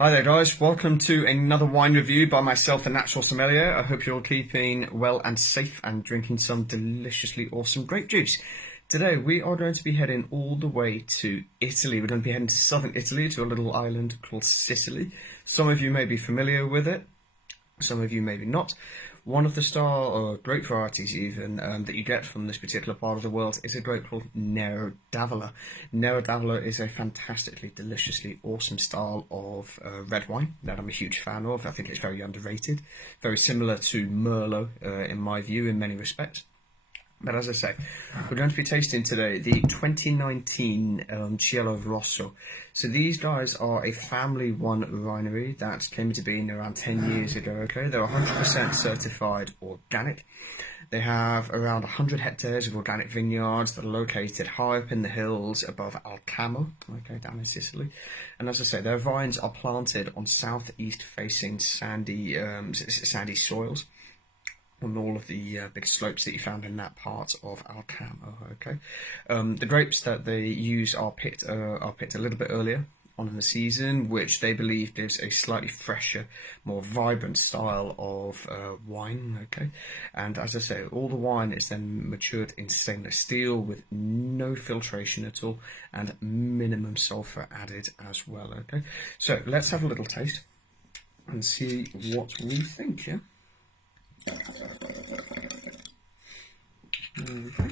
Hi there guys, welcome to another wine review by myself, the Natural Sommelier. I hope you're all keeping well and safe and drinking some deliciously awesome grape juice. Today we are going to be heading all the way to Italy. We're going to be heading to southern Italy, to a little island called Sicily. Some of you may be familiar with it, some of you maybe not. One of the star or grape varieties even that you get from this particular part of the world is a grape called Nero d'Avola. Nero d'Avola is a fantastically, deliciously awesome style of red wine that I'm a huge fan of. I think it's very underrated, very similar to Merlot in my view in many respects. But as I say, we're going to be tasting today the 2019 Ciello Rosso. So these guys are a family-run winery that came into being around 10 years ago, okay? They're 100% certified organic. They have around 100 hectares of organic vineyards that are located high up in the hills above Alcamo, okay, down in Sicily. And as I say, their vines are planted on southeast-facing sandy soils, on all of the big slopes that you found in that part of Alcamo. Okay, the grapes that they use are picked a little bit earlier on in the season, which they believe gives a slightly fresher, more vibrant style of wine. Okay, and as I say, all the wine is then matured in stainless steel with no filtration at all and minimum sulphur added as well. Okay, so let's have a little taste and see what we think. Yeah. Okay.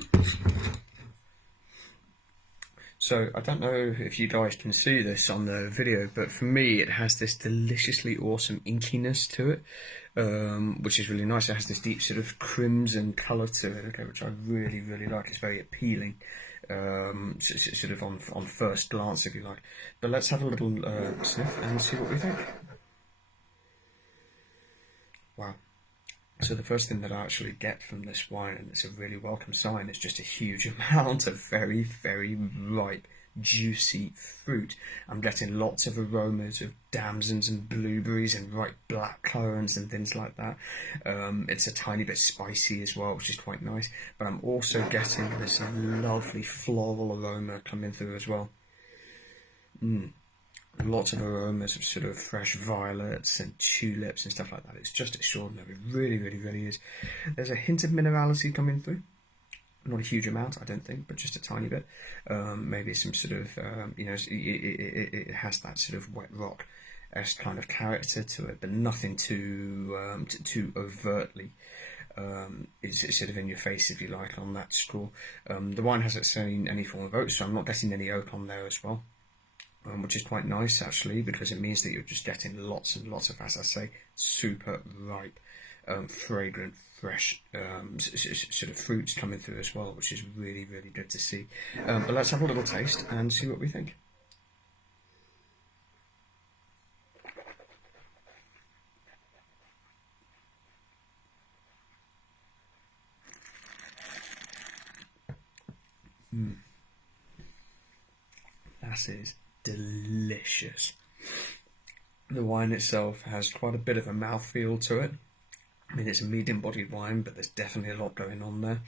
So I don't know if you guys can see this on the video, but for me it has this deliciously awesome inkiness to it, which is really nice. It has this deep sort of crimson colour to it, okay, which I really, really like. It's very appealing, sort of on first glance, if you like. But let's have a little sniff and see what we think. Wow. So the first thing that I actually get from this wine, and it's a really welcome sign, is just a huge amount of very, very ripe, juicy fruit. I'm getting lots of aromas of damsons and blueberries and ripe black currants and things like that. It's a tiny bit spicy as well, which is quite nice. But I'm also getting this lovely floral aroma coming through as well. Lots of aromas of sort of fresh violets and tulips and stuff like that. It's just extraordinary. It really, really, really is. There's a hint of minerality coming through. Not a huge amount, I don't think, but just a tiny bit. Maybe some sort of, it has that sort of wet rock kind of character to it, but nothing too overtly. It's sort of in your face, if you like, on that score. The wine hasn't seen any form of oak, so I'm not getting any oak on there as well. Which is quite nice actually, because it means that you're just getting lots and lots of, as I say, super ripe, fragrant, fresh sort of fruits coming through as well, which is really, really good to see. But let's have a little taste and see what we think. That is delicious. The wine itself has quite a bit of a mouthfeel to it. I mean, it's a medium-bodied wine, but there's definitely a lot going on there.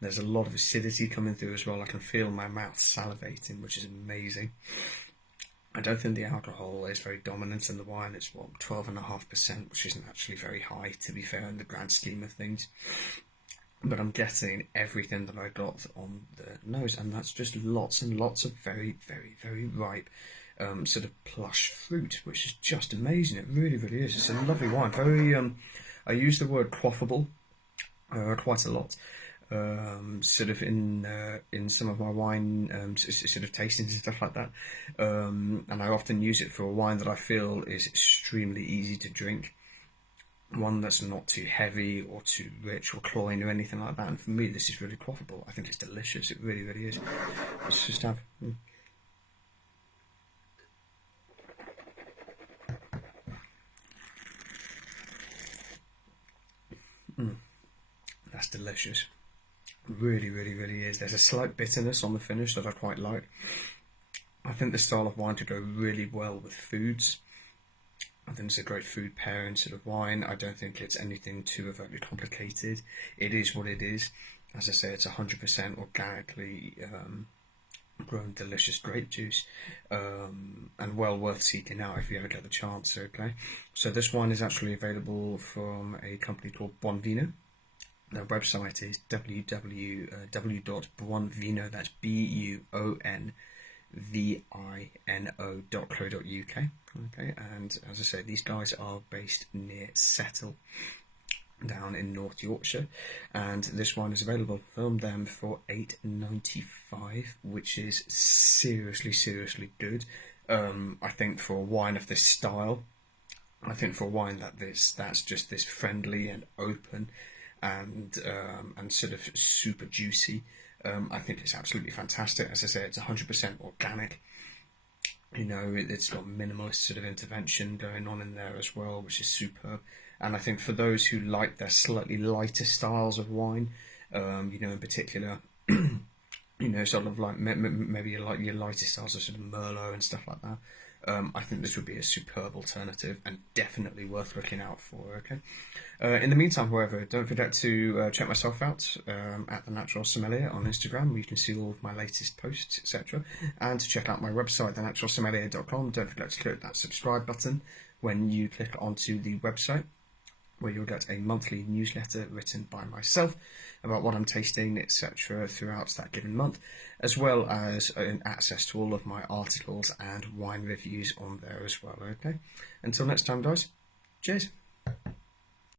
There's a lot of acidity coming through as well. I can feel my mouth salivating, which is amazing. I don't think the alcohol is very dominant in the wine. It's, what, 12.5%, which isn't actually very high, to be fair, in the grand scheme of things. But I'm getting everything that I got on the nose, and that's just lots and lots of very, very, very ripe sort of plush fruit, which is just amazing. It really, really is. It's a lovely wine. Very, I use the word quaffable quite a lot, sort of in some of my wine sort of tastings and stuff like that, and I often use it for a wine that I feel is extremely easy to drink. One that's not too heavy or too rich or cloying or anything like that. And for me, this is really quaffable. I think it's delicious. It really, really is. Let's just have. That's delicious. Really, really, really is. There's a slight bitterness on the finish that I quite like. I think this style of wine to go really well with foods. I think it's a great food pairing sort of wine. I don't think it's anything too overtly complicated. It is what it is. As I say, it's 100% organically grown delicious grape juice, and well worth seeking out if you ever get the chance. Okay, so this wine is actually available from a company called Buonvino. Their website is www.buonvino, that's BUONVINO.co.uk. Okay, and as I say, these guys are based near Settle, down in North Yorkshire, and this wine is available from them for £8.95, which is seriously good. I think for a wine of this style, I think for a wine that's just this friendly and open, and sort of super juicy. I think it's absolutely fantastic. As I say, it's 100% organic. It's got minimalist sort of intervention going on in there as well, which is superb. And I think for those who like their slightly lighter styles of wine, in particular, sort of like maybe you like your lighter styles of sort of Merlot and stuff like that. I think this would be a superb alternative and definitely worth looking out for. Okay. In the meantime, however, don't forget to check myself out at The Natural Sommelier on Instagram, where you can see all of my latest posts, etc. And to check out my website, thenaturalsommelier.com. Don't forget to click that subscribe button when you click onto the website, where you'll get a monthly newsletter written by myself about what I'm tasting, etc. throughout that given month, as well as access to all of my articles and wine reviews on there as well. Okay, until next time, guys, cheers.